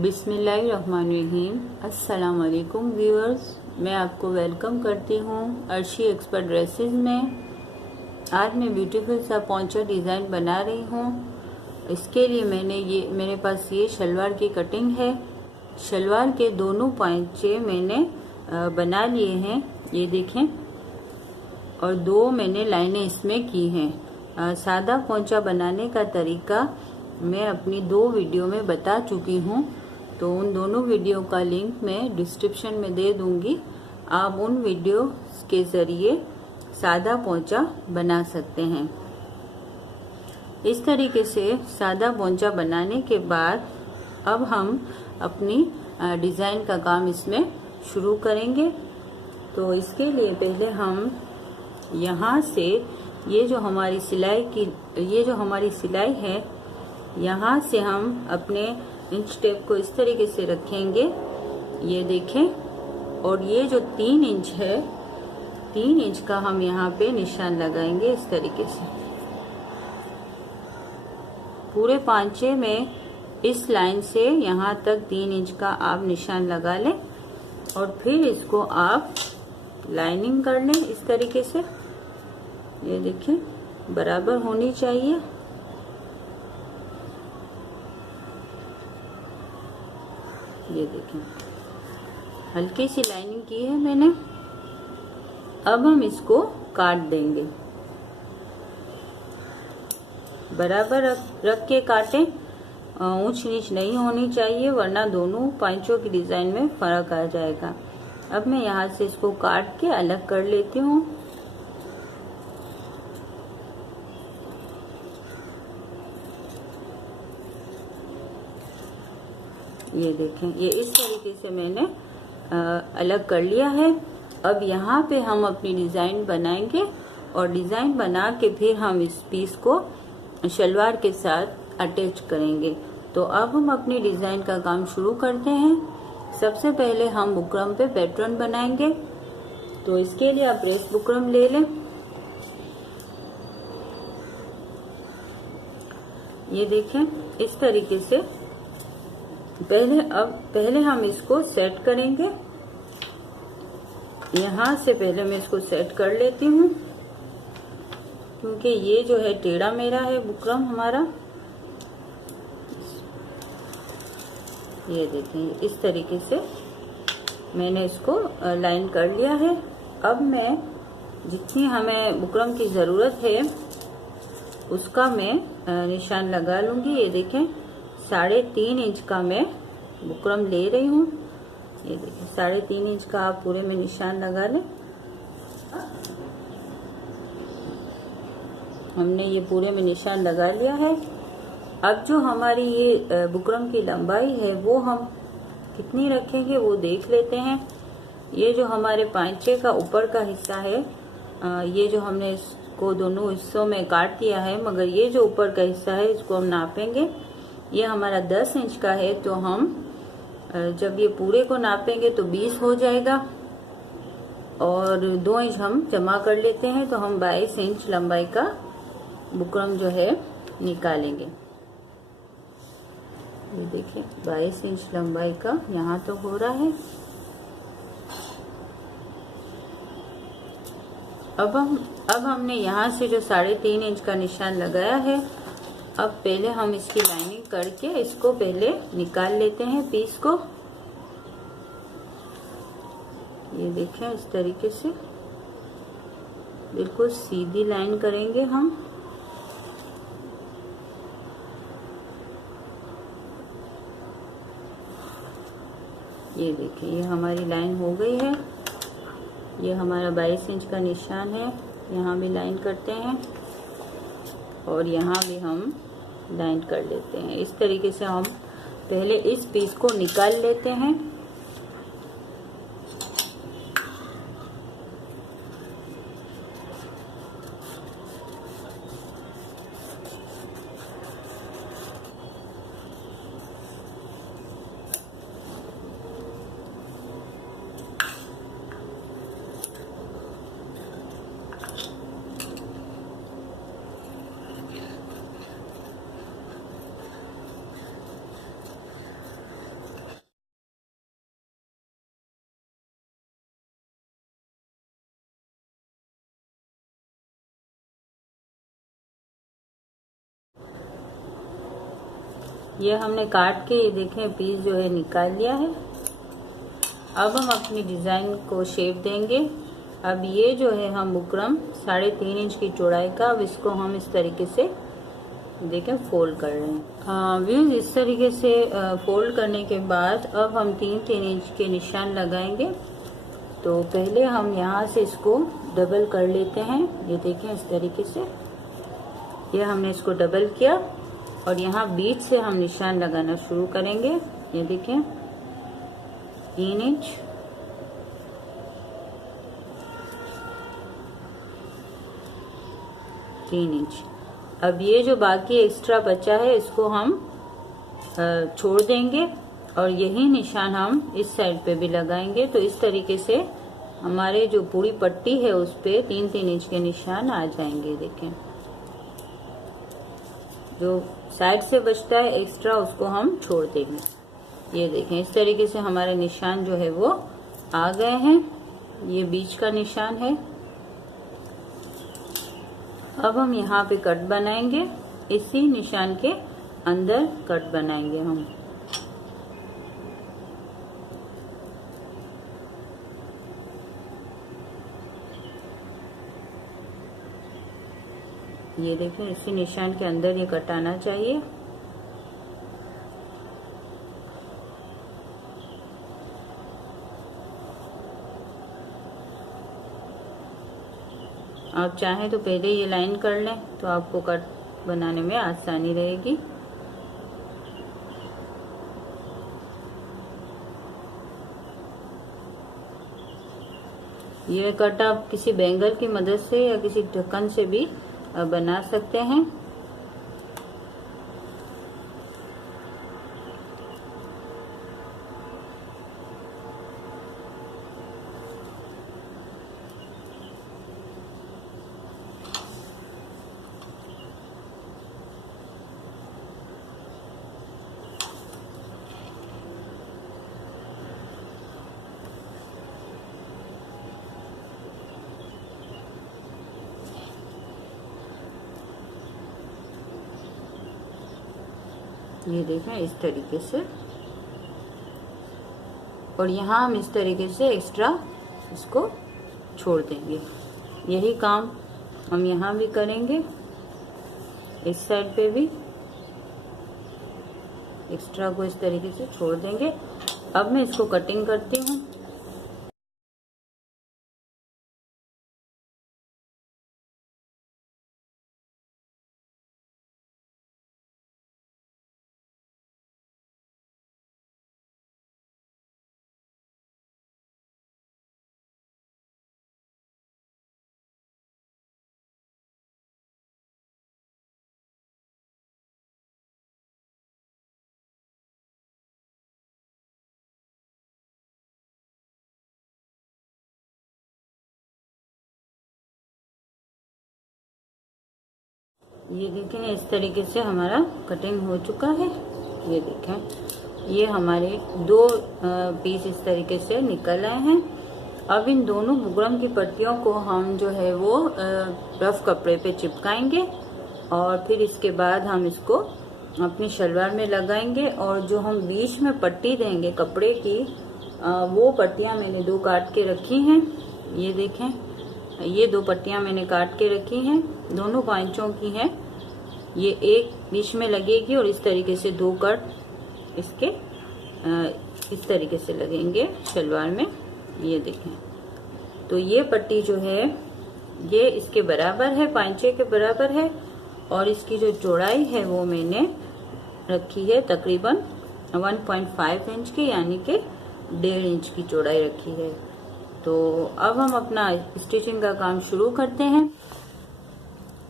बिस्मिल्लाहिर्रहमानिर्रहीम। अस्सलाम वालेकुम व्यूअर्स, मैं आपको वेलकम करती हूँ अर्शी एक्सपर्ट ड्रेसेस में। आज मैं ब्यूटीफुल सा पोंचा डिज़ाइन बना रही हूँ। इसके लिए मेरे पास ये शलवार की कटिंग है। शलवार के दोनों पोंचे मैंने बना लिए हैं, ये देखें, और दो मैंने लाइनें इसमें की हैं। सादा पोंचा बनाने का तरीका मैं अपनी दो वीडियो में बता चुकी हूँ, तो उन दोनों वीडियो का लिंक मैं डिस्क्रिप्शन में दे दूंगी। आप उन वीडियो के ज़रिए सादा पोंचा बना सकते हैं। इस तरीके से सादा पोंचा बनाने के बाद अब हम अपनी डिज़ाइन का काम इसमें शुरू करेंगे। तो इसके लिए पहले हम यहाँ से ये जो हमारी सिलाई है, यहाँ से हम अपने इंच टेप को इस तरीके से रखेंगे, ये देखें, और ये जो 3 इंच है, 3 इंच का हम यहाँ पे निशान लगाएंगे इस तरीके से। पूरे पांचे में इस लाइन से यहाँ तक 3 इंच का आप निशान लगा लें और फिर इसको आप लाइनिंग कर लें इस तरीके से। ये देखें, बराबर होनी चाहिए। ये देखें, हल्की सी लाइनिंग की है मैंने। अब हम इसको काट देंगे, बराबर रख के काटें, ऊंच नीच नहीं होनी चाहिए, वरना दोनों पांचों की डिजाइन में फर्क आ जाएगा। अब मैं यहाँ से इसको काट के अलग कर लेती हूँ। ये देखें, ये इस तरीके से मैंने अलग कर लिया है। अब यहाँ पे हम अपनी डिज़ाइन बनाएंगे और डिज़ाइन बना के फिर हम इस पीस को शलवार के साथ अटैच करेंगे। तो अब हम अपनी डिज़ाइन का काम शुरू करते हैं। सबसे पहले हम बुकरम पे पैटर्न बनाएंगे। तो इसके लिए आप रेस बुकरम ले लें। ये देखें, इस तरीके से पहले हम इसको सेट करेंगे। यहाँ से पहले मैं इसको सेट कर लेती हूँ, क्योंकि ये जो है टेढ़ा मेढ़ा है बुकरम हमारा। ये देखें, इस तरीके से मैंने इसको लाइन कर लिया है। अब मैं जितनी हमें बुकरम की ज़रूरत है उसका मैं निशान लगा लूँगी। ये देखें, 3.5 इंच का मैं बुकरम ले रही हूँ। ये देखिए, 3.5 इंच का आप पूरे में निशान लगा लें। हमने ये पूरे में निशान लगा लिया है। अब जो हमारी ये बुकरम की लंबाई है वो हम कितनी रखेंगे वो देख लेते हैं। ये जो हमारे पांचे का ऊपर का हिस्सा है, ये जो हमने इसको दोनों हिस्सों में काट दिया है, मगर ये जो ऊपर का हिस्सा है इसको हम नापेंगे। ये हमारा 10 इंच का है, तो हम जब ये पूरे को नापेंगे तो 20 हो जाएगा और 2 इंच हम जमा कर लेते हैं, तो हम 22 इंच लंबाई का बुकरम जो है निकालेंगे। ये देखिए, 22 इंच लंबाई का यहाँ तो हो रहा है। अब हमने यहाँ से जो 3.5 इंच का निशान लगाया है, अब पहले हम इसकी लाइनिंग करके इसको पहले निकाल लेते हैं पीस को। ये देखें, इस तरीके से बिल्कुल सीधी लाइन करेंगे हम। ये देखें, ये हमारी लाइन हो गई है। ये हमारा 22 इंच का निशान है, यहाँ भी लाइन करते हैं और यहाँ भी हम लाइन कर लेते हैं। इस तरीके से हम पहले इस पीस को निकाल लेते हैं। ये हमने काट के ये देखें पीस जो है निकाल लिया है। अब हम अपनी डिज़ाइन को शेप देंगे। अब ये जो है हम बुकरम 3.5 इंच की चौड़ाई का, अब इसको हम इस तरीके से देखें फोल्ड कर रहे हैं। व्यूज इस तरीके से फोल्ड करने के बाद अब हम 3-3 इंच के निशान लगाएंगे। तो पहले हम यहाँ से इसको डबल कर लेते हैं। ये देखें इस तरीके से ये हमने इसको डबल किया और यहाँ बीच से हम निशान लगाना शुरू करेंगे। ये देखें 3 इंच, 3 इंच। अब ये जो बाकी एक्स्ट्रा बचा है इसको हम छोड़ देंगे और यही निशान हम इस साइड पे भी लगाएंगे। तो इस तरीके से हमारे जो पूरी पट्टी है उस पे 3-3 इंच के निशान आ जाएंगे। देखें जो साइड से बचता है एक्स्ट्रा उसको हम छोड़ देंगे। ये देखें इस तरीके से हमारे निशान जो है वो आ गए हैं। ये बीच का निशान है। अब हम यहाँ पे कट बनाएंगे, इसी निशान के अंदर कट बनाएंगे हम। ये देखें इसी निशान के अंदर ये कट आना चाहिए। आप चाहें तो पहले ये लाइन कर लें तो आपको कट बनाने में आसानी रहेगी। ये कट आप किसी बैंगल की मदद से या किसी ढक्कन से भी बना सकते हैं। ये देखें इस तरीके से, और यहाँ हम इस तरीके से एक्स्ट्रा इसको छोड़ देंगे। यही काम हम यहाँ भी करेंगे। इस साइड पे भी एक्स्ट्रा को इस तरीके से छोड़ देंगे। अब मैं इसको कटिंग करती हूँ। ये देखें इस तरीके से हमारा कटिंग हो चुका है। ये देखें ये हमारे 2 पीस इस तरीके से निकल आए हैं। अब इन दोनों बुकरम की पट्टियों को हम जो है वो रफ कपड़े पे चिपकाएंगे और फिर इसके बाद हम इसको अपनी शलवार में लगाएंगे। और जो हम बीच में पट्टी देंगे कपड़े की, वो पट्टियाँ मैंने 2 काट के रखी हैं। ये देखें ये 2 पट्टियाँ मैंने काट के रखी हैं, दोनों 5 इंचों की हैं। ये एक बीच में लगेगी और इस तरीके से 2 कट इसके इस तरीके से लगेंगे शलवार में। ये देखें तो ये पट्टी जो है ये इसके बराबर है, 5 इंच के बराबर है। और इसकी जो चौड़ाई है वो मैंने रखी है तकरीबन 1.5 इंच की, यानी कि 1.5 इंच की चौड़ाई रखी है। तो अब हम अपना स्टिचिंग का काम शुरू करते हैं।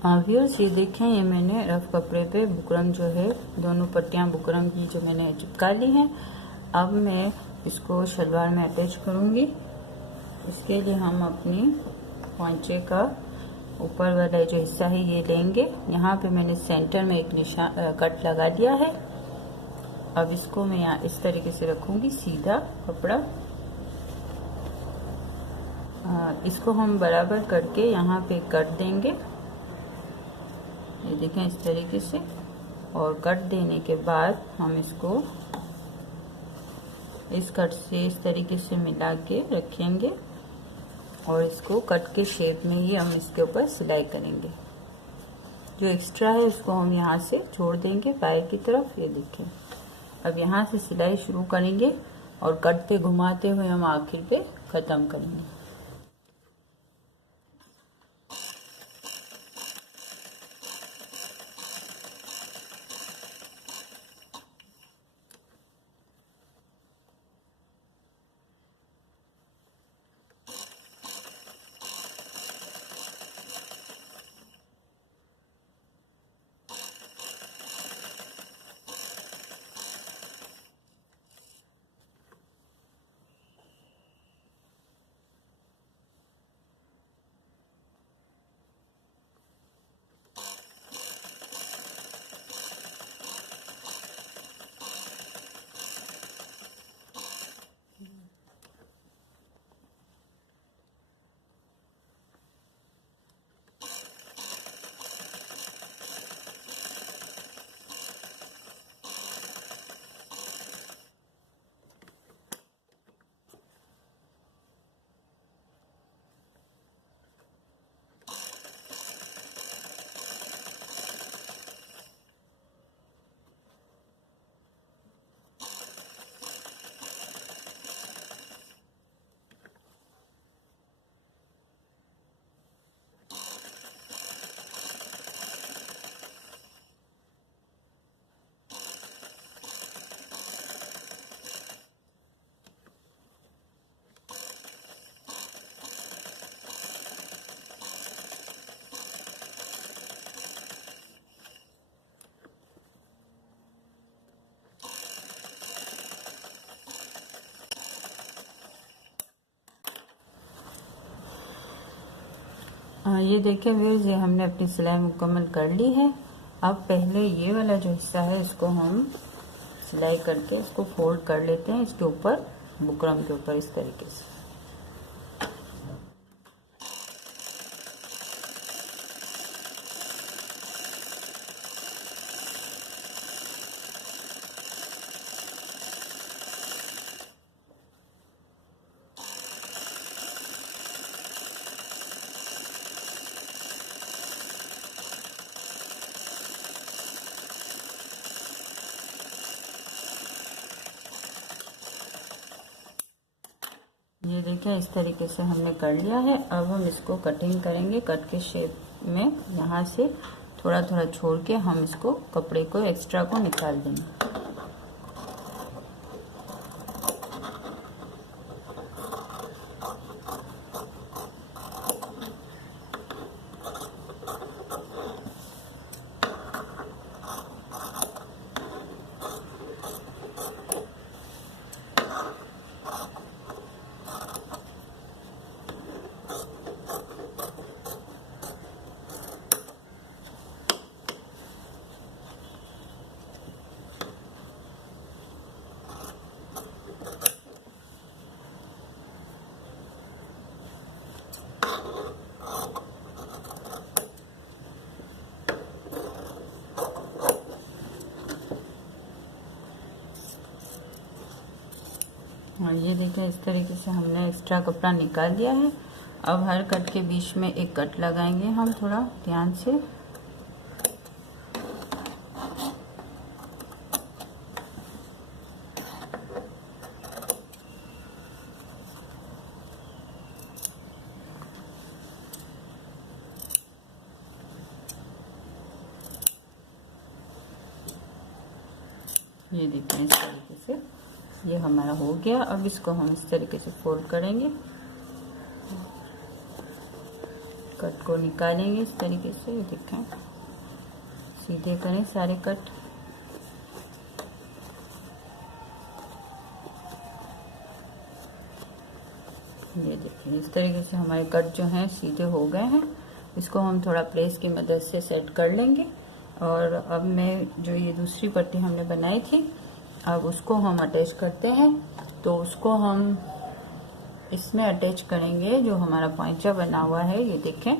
व्यूअर्स ये देखें ये मैंने रफ कपड़े पे बुकरम जो है, दोनों पट्टियाँ बुकरम की जो मैंने चिपका ली हैं। अब मैं इसको शलवार में अटैच करूँगी। इसके लिए हम अपनी पॉंचे का ऊपर वाला जो हिस्सा है ये लेंगे। यहाँ पे मैंने सेंटर में एक निशान कट लगा दिया है। अब इसको मैं यहाँ इस तरीके से रखूँगी सीधा कपड़ा। इसको हम बराबर करके यहाँ पे कट देंगे। ये देखें इस तरीके से। और कट देने के बाद हम इसको इस कट से इस तरीके से मिला के रखेंगे और इसको कट के शेप में ही हम इसके ऊपर सिलाई करेंगे। जो एक्स्ट्रा है इसको हम यहाँ से छोड़ देंगे बाहर की तरफ। ये देखें, अब यहाँ से सिलाई शुरू करेंगे और कट पे घुमाते हुए हम आखिर पे ख़त्म करेंगे। ये देखिए व्यूअर्स, ये हमने अपनी सिलाई मुकम्मल कर ली है। अब पहले ये वाला जो हिस्सा है इसको हम सिलाई करके इसको फोल्ड कर लेते हैं इसके ऊपर, बुकरम के ऊपर इस तरीके से। ये देखिए इस तरीके से हमने कर लिया है। अब हम इसको कटिंग करेंगे कट के शेप में। यहाँ से थोड़ा थोड़ा छोड़ के हम इसको कपड़े को एक्स्ट्रा को निकाल देंगे। और ये देखिए इस तरीके से हमने एक्स्ट्रा कपड़ा निकाल दिया है। अब हर कट के बीच में एक कट लगाएंगे हम थोड़ा ध्यान से। ये देखिए इस तरीके से ये हमारा हो गया। अब इसको हम इस तरीके से फोल्ड करेंगे, कट को निकालेंगे इस तरीके से। देखें सीधे करें सारे कट। ये देखिए इस तरीके से हमारे कट जो हैं सीधे हो गए हैं। इसको हम थोड़ा प्रेस की मदद से सेट कर लेंगे। और अब मैं जो ये दूसरी पट्टी हमने बनाई थी अब उसको हम अटैच करते हैं। तो उसको हम इसमें अटैच करेंगे जो हमारा पोंचा बना हुआ है। ये देखें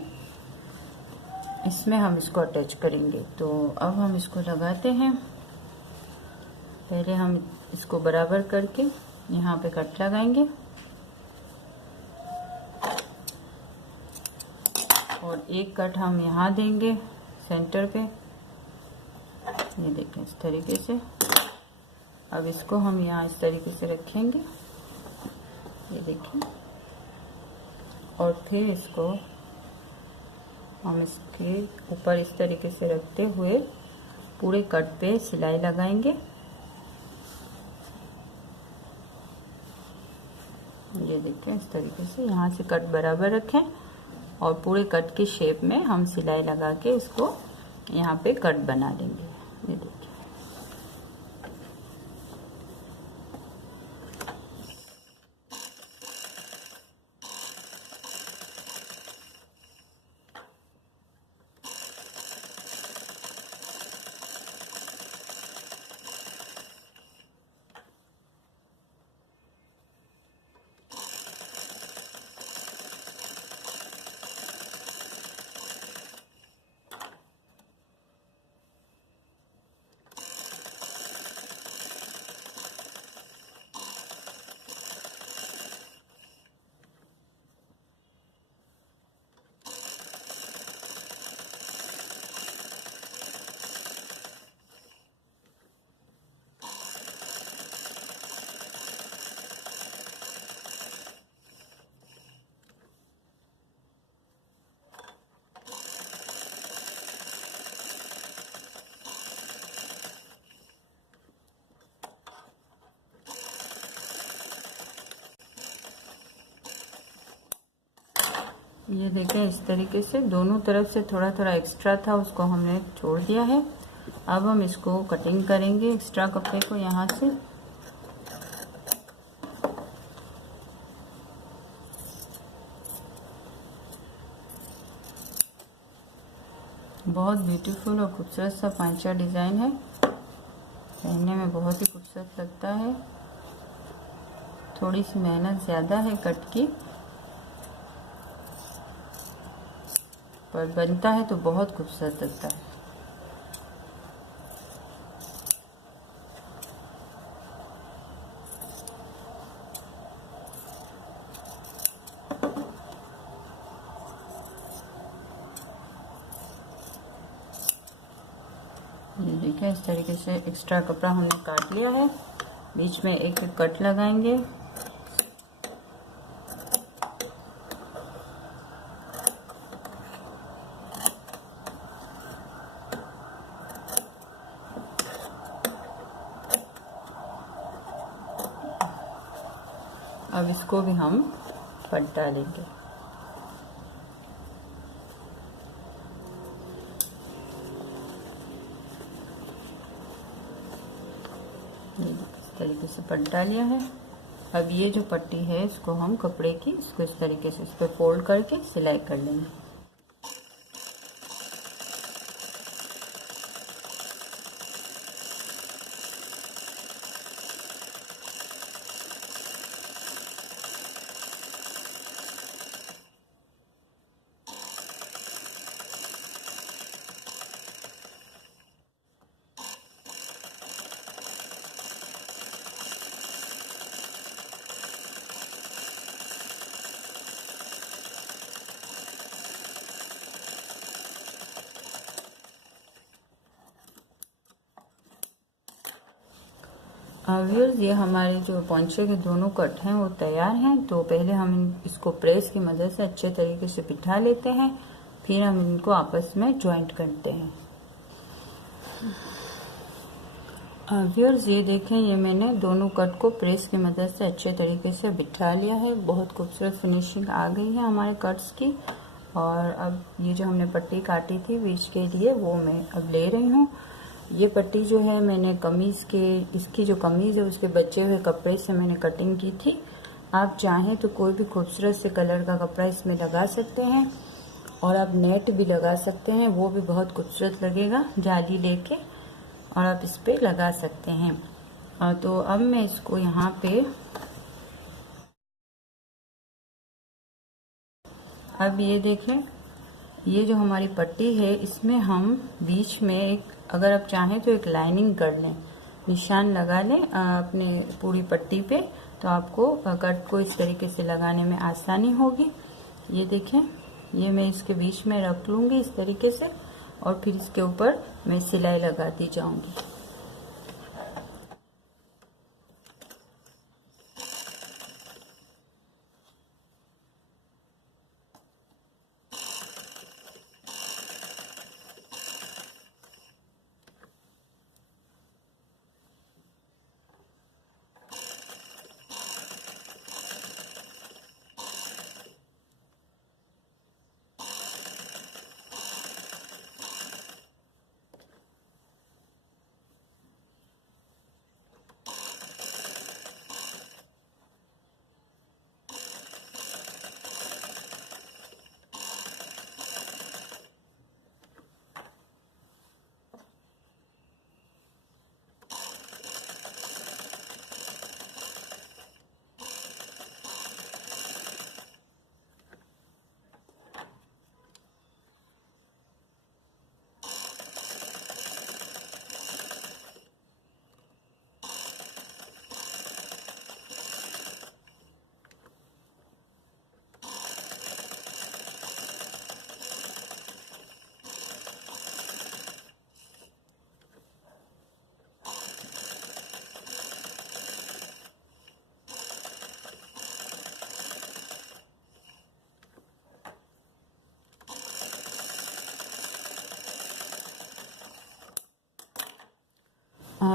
इसमें हम इसको अटैच करेंगे। तो अब हम इसको लगाते हैं। पहले हम इसको बराबर करके यहाँ पे कट लगाएंगे और एक कट हम यहाँ देंगे सेंटर पे। ये देखें इस तरीके से। अब इसको हम यहाँ इस तरीके से रखेंगे, ये देखिए, और फिर इसको हम इसके ऊपर इस तरीके से रखते हुए पूरे कट पे सिलाई लगाएंगे। ये देखें इस तरीके से यहाँ से कट बराबर रखें और पूरे कट की शेप में हम सिलाई लगा के इसको यहाँ पे कट बना लेंगे। ये देखिए, ये देखें इस तरीके से दोनों तरफ से थोड़ा थोड़ा एक्स्ट्रा था उसको हमने छोड़ दिया है। अब हम इसको कटिंग करेंगे एक्स्ट्रा कपड़े को यहाँ से। बहुत ब्यूटीफुल और खूबसूरत सा पांचा डिज़ाइन है, पहनने में बहुत ही खूबसूरत लगता है। थोड़ी सी मेहनत ज़्यादा है कट की, पर बनता है तो बहुत खूबसूरत लगता है। ये देखिए इस तरीके से एक्स्ट्रा कपड़ा हमने काट लिया है। बीच में एक एक कट लगाएंगे। अब इसको भी हम पलटा लेंगे। इस तरीके से पलटा लिया है। अब ये जो पट्टी है इसको हम कपड़े की इसको इस तरीके से इस पर फोल्ड करके सिलाई कर लेंगे। व्यूअर्स ये हमारे जो पोंचे के दोनों कट हैं वो तैयार हैं। तो पहले हम इसको प्रेस की मदद से अच्छे तरीके से बिठा लेते हैं, फिर हम इनको आपस में जॉइंट करते हैं। व्यूअर्स ये देखें, ये मैंने दोनों कट को प्रेस की मदद से अच्छे तरीके से बिठा लिया है। बहुत खूबसूरत फिनिशिंग आ गई है हमारे कट्स की। और अब ये जो हमने पट्टी काटी थी बीच के लिए वो मैं अब ले रही हूँ। ये पट्टी जो है मैंने कमीज़ के इसकी जो कमीज़ है उसके बचे हुए कपड़े से मैंने कटिंग की थी। आप चाहें तो कोई भी खूबसूरत से कलर का कपड़ा इसमें लगा सकते हैं और आप नेट भी लगा सकते हैं, वो भी बहुत खूबसूरत लगेगा जाली लेके, और आप इस पे लगा सकते हैं। तो अब मैं इसको यहाँ पे अब ये देखें ये जो हमारी पट्टी है इसमें हम बीच में एक, अगर आप चाहें तो एक लाइनिंग कर लें, निशान लगा लें अपने पूरी पट्टी पे, तो आपको कट को इस तरीके से लगाने में आसानी होगी। ये देखें, ये मैं इसके बीच में रख लूँगी इस तरीके से, और फिर इसके ऊपर मैं सिलाई लगाती जाऊँगी।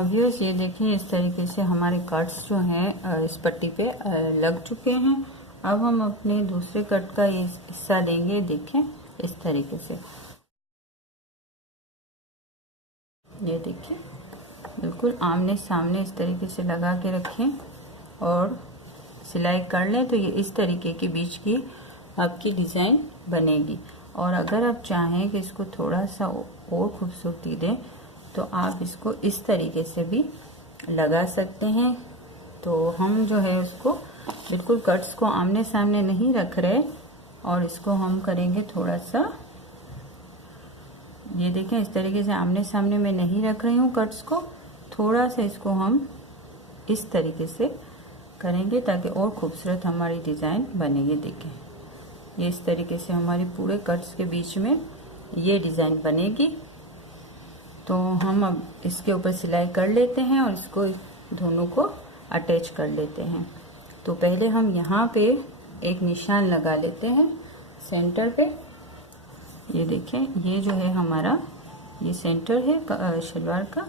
व्यूअर्स, ये देखें, इस तरीके से हमारे कट्स जो हैं इस पट्टी पे लग चुके हैं। अब हम अपने दूसरे कट का ये हिस्सा देंगे, देखें इस तरीके से। ये देखिए, बिल्कुल आमने सामने इस तरीके से लगा के रखें और सिलाई कर लें, तो ये इस तरीके की बीच की आपकी डिज़ाइन बनेगी। और अगर आप चाहें कि इसको थोड़ा सा और खूबसूरती दें, तो आप इसको इस तरीके से भी लगा सकते हैं। तो हम जो है उसको बिल्कुल कट्स को आमने सामने नहीं रख रहे, और इसको हम करेंगे थोड़ा सा, ये देखें, इस तरीके से आमने सामने मैं नहीं रख रही हूँ कट्स को, थोड़ा सा इसको हम इस तरीके से करेंगे ताकि और खूबसूरत हमारी डिज़ाइन बनेगी। देखें, ये इस तरीके से हमारी पूरे कट्स के बीच में ये डिज़ाइन बनेगी। तो हम अब इसके ऊपर सिलाई कर लेते हैं और इसको दोनों को अटैच कर लेते हैं। तो पहले हम यहाँ पे एक निशान लगा लेते हैं सेंटर पे। ये देखें, ये जो है हमारा ये सेंटर है शलवार का,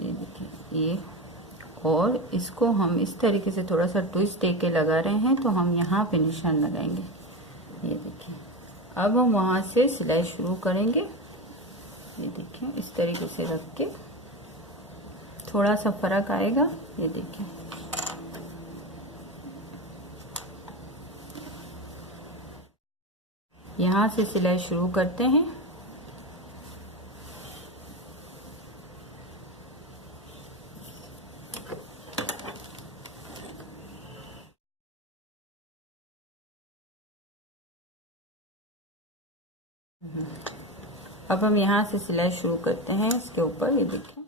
ये देखें ये, और इसको हम इस तरीके से थोड़ा सा ट्विस्ट दे के लगा रहे हैं, तो हम यहाँ पे निशान लगाएंगे। ये देखें, अब हम वहाँ से सिलाई शुरू करेंगे। ये देखें, इस तरीके से रख के थोड़ा सा फर्क आएगा। ये देखें, यहाँ से सिलाई शुरू करते हैं। अब हम यहाँ से सिलाई शुरू करते हैं इसके ऊपर। ये देखें,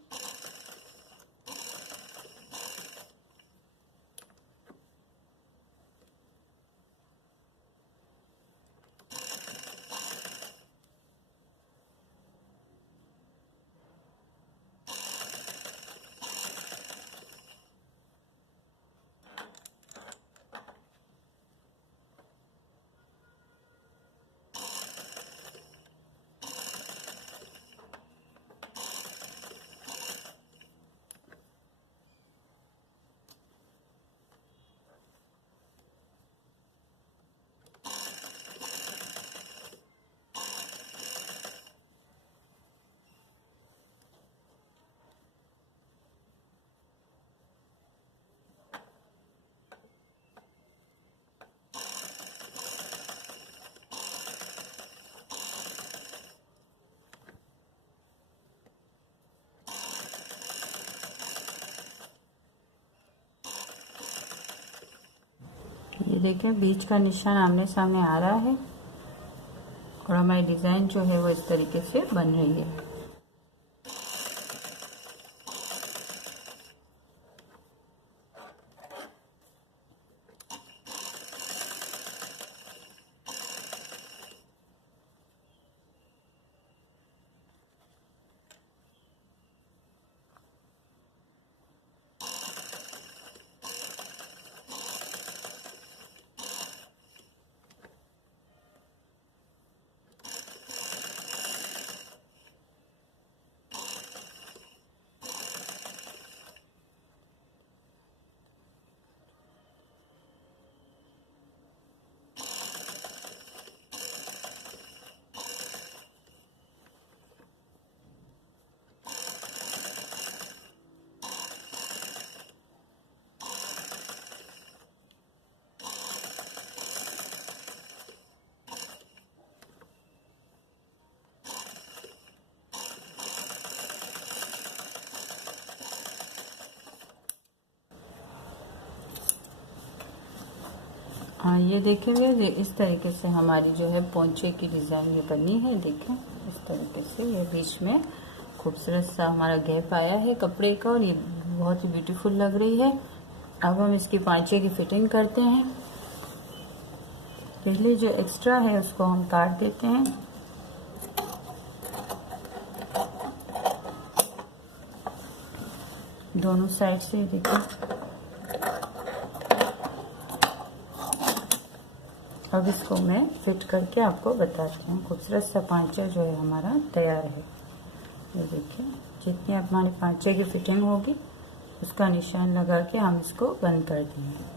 ये देखें, बीच का निशान आमने सामने आ रहा है, और हमारी डिज़ाइन जो है वो इस तरीके से बन रही है। हाँ, ये देखेंगे इस तरीके से हमारी जो है पोंचे की डिज़ाइन ये बनी है। देखें इस तरीके से ये बीच में खूबसूरत सा हमारा गैप आया है कपड़े का और ये बहुत ही ब्यूटीफुल लग रही है। अब हम इसकी पांचे की फिटिंग करते हैं। पहले जो एक्स्ट्रा है उसको हम काट देते हैं। दोनों साइड से देखिए। अब इसको मैं फिट करके आपको बताती हूँ। खूबसूरत सा पांचा जो है हमारा तैयार है। ये देखिए, जितनी हमारी पांचे की फिटिंग होगी उसका निशान लगा के हम इसको बंद कर देंगे।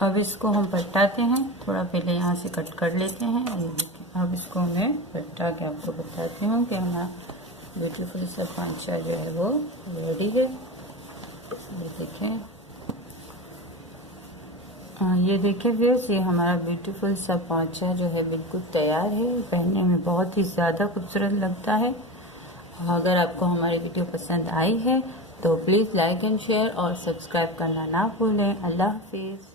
अब इसको हम पलटाते हैं। थोड़ा पहले यहाँ से कट कर लेते हैं। ये देखिए, अब इसको मैं पलटा के आपको बताती हूँ कि हमारा ब्यूटीफुल सा पांचा जो है वो रेडी है। ये देखें, ये देखिए व्यूअर्स, ये हमारा ब्यूटीफुल सा पांचा जो है बिल्कुल तैयार है। पहनने में बहुत ही ज़्यादा खूबसूरत लगता है। अगर आपको हमारी वीडियो पसंद आई है तो प्लीज़ लाइक एंड शेयर और सब्सक्राइब करना ना भूलें। अल्लाह हाफिज़।